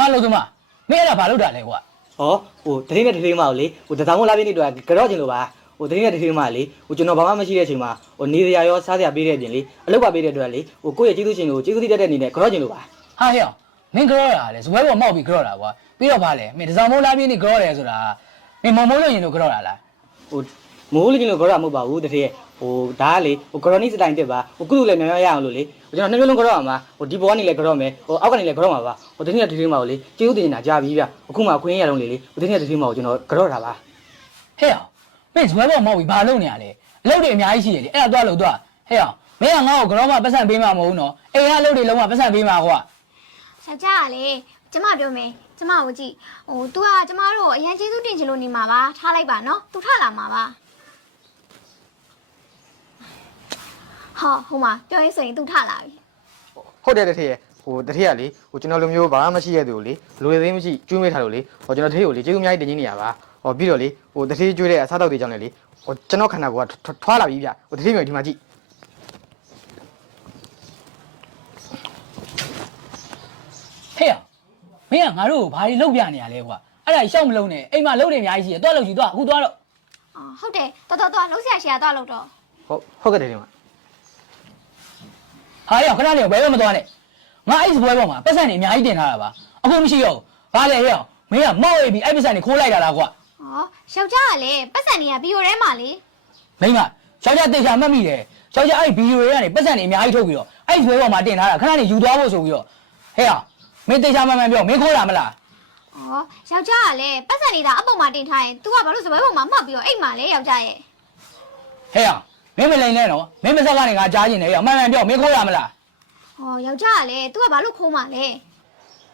ဟာလို့သမားမင်းအဲ့ဒါဘာလုပ်တာလဲကွာ ဟောဟိုတတိနဲ့တတိမကိုလေဟိုတစောင်းမလာပြည့်နေတော့ကြော့ကျင်လို့ပါဟိုတတိနဲ့တတိမလေဟိုကျွန်တော်ဘာမှမရှိတဲ့အချိန်မှာဟိုနေစရာရောစားစရာပေးတဲ့အပြင်လေအလုပ်ပါပေးတဲ့အတွက်လေဟိုကိုယ့်ရဲ့ကျေးဇူးရှင်ကိုကျေးဇူးတတ်တဲ့အနေနဲ့ကြော့ကျင်လို့ပါ ဟာဟဲ့မင်းကြောတာလေဇွဲပေါ်မောက်ပြီးကြောတာကွာပြီးတော့ဗာလေမင်းတစောင်းမိုးလားပြင်းနေကြောတယ်ဆိုတာမင်းမုံမိုးလို့ရင်လို့ကြောတာလား ဟိုမိုးလေးကျင်လို့ကြောတာမဟုတ်ပါဘူးတတိရဲ့ဟိုဒါကလေဟိုကရော်နီစတိုင်တက်ပါဟိုကုလူလည်းများများရအောင်လို့လေဟိုကျွန်တော်နှစ်မျိုးလုံးကြောအောင်ပါဟိုဒီဘောကနေလည်းကြောမယ်ဟိုအောက်ကနေလည်းကြောမှာပါဟိုတတိနဲ့တတိမကိုလေကျေးဇူးတင်နေတာကြားပြီဗျအခုမှအခွင့်အရေးရလုံးလေဟိုတတိနဲ့တတိမကိုကျွန်တော်ကြောတာပါ ဟဲ့မင်းဇွဲပေါ်မောက်ပြီးဘာလုပ်နေရလဲအလုပ်တွေအများကြီးရှိတယ်လေအဲ့ဒါသွားလို့သွားဟဲ့မင်းကငါ့ကိုကြောမှပတ်စံပေးမှာမဟုတ်နော်အိမ်ကအလုပ်တွေလုံးဝပတ်စံပေးမှာကွာ ယောက်ျားကလေကျမပြောမယ်ကျမကိုကြည့်ဟို तू ကကျမတို့အရန်ကျေးဇူးတင်ချင်လို့နေမှာပါထားလိုက်ပါနော် तू ထလာမှာပါဟာဟိုမှာပြောရင်ဆိုရင် तू ထလာပြီ ဟုတ်တယ်တတိရဲ့ဟိုတတိကလေဟိုကျွန်တော်လိုမျိုးဘာမှမရှိရတဲ့သူကိုလေလွယ်သေးမရှိကျွေးမေးထားလို့လေဟိုကျွန်တော်တတိကိုလေကျေးဇူးအများကြီးတင်ကြီးနေရပါဟောပြီးတော့လေဟိုတတိကျွေးတဲ့အစားတောက်တွေကြောင့်လည်းလေဟိုကျွန်တော်ခန္ဓာကိုယ်ကထွားလာပြီဗျဟိုတတိမျိုးဒီမှာကြည့် ဟဲ့မင်းကငါတို့ကိုဘာတွေလုပ်ပြနေရလဲကွာအဲ့ဒါရှောက်မလုံးနဲ့အိမ်မှာလုပ်တယ်အများကြီးရှိတယ်သွားလို့ရှိသွားအခုသွားတော့ အော်ဟုတ်တယ်တော်လုံးဆရာရှာတော့လို့တော့ ဟုတ်ကဲ့တယ်မှာ ဟာရခဏလေးဘယ်မှမသွားနဲ့ငါအဲ့ဒီဘွဲပေါ်မှာပတ်စံနေအများကြီးတင်ထားတာပါအခုမရှိတော့ဘာလဲဟဲ့မင်းကမောက်ရပြီးအဲ့ပတ်စံနေခိုးလိုက်တာလားကွာ ဟောယောက်ျားကလေပတ်စံနေရဘီယိုထဲမှာလေ မင်းကယောက်ျားတင်ချာမှတ်မိတယ်ယောက်ျားအဲ့ဗီဒီယိုတွေကနေပတ်စံနေအများကြီးထုတ်ပြီးတော့အဲ့ဒီဘွဲပေါ်မှာတင်ထားတာခဏနေယူသွားဖို့ဆိုပြီးတော့ဟဲ့မင်းတင်ချာမှန်ပြောမင်းခိုးတာမလား ဩယောက်ျားကလေပတ်စံနေတာအပုံမှာတင်ထားရင် तू ကဘာလို့စပွဲပုံမှာမှတ်ပြီးတော့အိတ်မှာလေယောက်ျားရဲ့ ဟဲ့မင်းမလိန်နဲ့နော်မင်းမဆက်ကနေငါကြားကျင်တယ်ဟဲ့မှန်ပြောမင်းခိုးတာမလား ဟောယောက်ျားကလေ तू ကဘာလို့ခိုးမှာလဲ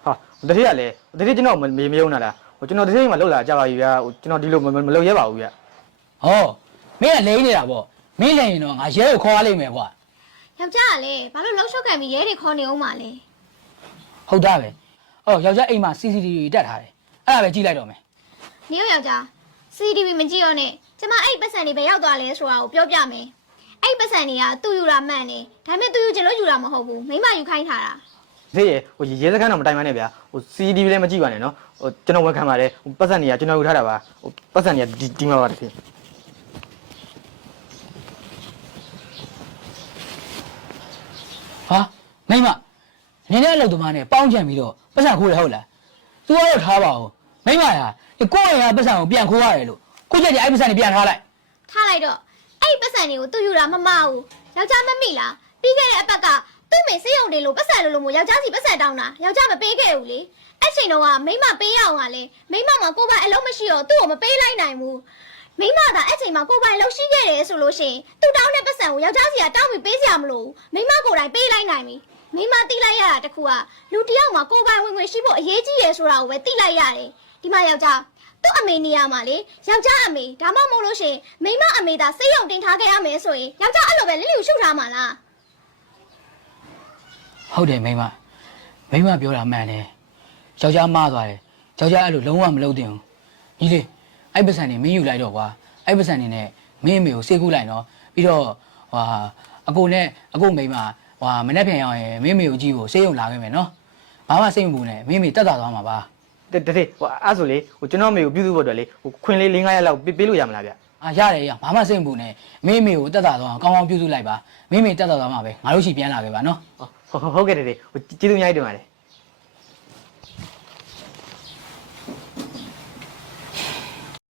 ဟာတတိကလေတတိကျွန်တော်မယုံတာလားဟိုကျွန်တော်တတိမှာလောက်လာကြပါပြီဗျာဟိုကျွန်တော်ဒီလိုမလုပ်ရဲပါဘူးဗျာ ဟောမင်းကလိန်နေတာပေါ့မင်းလိန်ရင်တော့ငါရဲကိုခေါ်ရလိမ့်မယ်ကွာ ယောက်ျားကလေဘာလို့လှုပ်ရှုပ်ခံပြီးရဲတွေခေါ်နေအောင်မှာလဲ ဟုတ်တာပဲအော်ယောက်ျားအိမ်မှာ CCTV တက်ထားတယ်အဲ့ဒါပဲကြည့်လိုက်တော့မယ် နေယောက်ျား CCTV မကြည့်တော့နဲ့ကျမအဲ့ပတ်စံတွေပဲရောက်သွားလဲဆိုတာကိုပြောပြမယ်အဲ့ပတ်စံတွေကသူ့ယူတာမှန်နေဒါပေမဲ့သူ့ယူချင်လို့ယူတာမဟုတ်ဘူးမိမယူခိုင်းထားတာ ဒီရဲ့ဟိုရဲစခန်းတော့မတိုင်ပါနဲ့ဗျာဟို CCTV လည်းမကြည့်ပါနဲ့နော်ဟိုကျွန်တော်ဝန်ခံပါတယ်ဟိုပတ်စံနေရကျွန်တော်ယူထားတာပါဟိုပတ်စံနေရဒီမှာပါတတိ ဟာမိမနင်းတဲ့အလုပ်သမားနဲ့ပေါင်းချင်ပြီးတော့ပတ်စံခိုးတယ်ဟုတ်လား तू ကတော့ထားပါဦးမိမရာကိုယ့်အိမ်ကပတ်စံကိုပြန်ခိုးရတယ်လို့ကိုကြက်ကြအဲ့ပတ်စံတွေပြန်ထားလိုက် ထားလိုက်တော့အဲ့ပတ်စံတွေကိုသူ့ယူတာမမဘူးယောက်ျားမမိလားပြီးခဲ့တဲ့အပတ်ကသူ့မေစေးရုံတင်လို့ပတ်စံလို့မို့ယောက်ျားစီပတ်စံတောင်းတာယောက်ျားမပေးခဲ့ဘူးလေအဲ့ချိန်တော့ကမိမပေးရအောင်ကလေမိမမှာကိုယ်ပိုင်အလုံးမရှိတော့သူ့ကိုမပေးလိုက်နိုင်ဘူးမိမကအဲ့ချိန်မှာကိုယ်ပိုင်လှုပ်ရှိခဲ့တယ်ဆိုလို့ရှိရင်သူ့တောင်းတဲ့ပတ်စံကိုယောက်ျားစီကတောင်းပြီးပေးစရာမလိုဘူးမိမကိုယ်တိုင်ပေးလိုက်နိုင်ပြီမိမတိလိုက်ရတာတခုကလူတယောက်မှာကိုယ်ပိုင်ဝင်ဝင်ရှိဖို့အရေးကြီးရယ်ဆိုတာကိုပဲတိလိုက်ရတယ်ဒီမှာယောက်ျားသူ့အမေနေရမှာလေယောက်ျားအမေဒါမှမဟုတ်လို့ရှိရင်မိမအမေသာစိတ်ယုံတင်ထားခဲ့ရမယ်ဆိုရင်ယောက်ျားအဲ့လိုပဲလစ်လျူရှုထားမှာလား ဟုတ်တယ်မိမပြောတာမှန်တယ်ယောက်ျားမှားသွားတယ်ယောက်ျားအဲ့လိုလုံးဝမလုပ်သင့်ဘူးညီလေးအဲ့ပတ်စံနေမင်းယူလိုက်တော့ကွာအဲ့ပတ်စံနေနဲ့မင်းအမေကိုစေကူးလိုက်နော်ပြီးတော့ဟာအကိုနဲ့အကိုမိမဟာမနေ့ပြန်ရောက်ရင်မင်းအမေကိုကြည့်ဖို့စေးရုံလာခဲ့မယ်နော်ဘာမှစိတ်မပူနဲ့မင်းအမေတက်တာသွားမှာပါ တတိဟိုအဲ့ဆိုလေဟိုကျွန်တော်မေကိုပြုစုဖို့အတွက်လေဟိုခွင်လေး4-5ရက်လောက်ပေးလို့ရမလားဗျာ ရတယ်ရဘာမှစိတ်မပူနဲ့မင်းအမေကိုတက်တာသွားအောင်ကောင်းကောင်းပြုစုလိုက်ပါမင်းအမေတက်တာသွားမှာပဲငါတို့ရှိပြန်လာခဲ့ပါနော် ဟုတ်ကဲ့တတိဟိုကျေးဇူးအများကြီးတင်ပါတယ်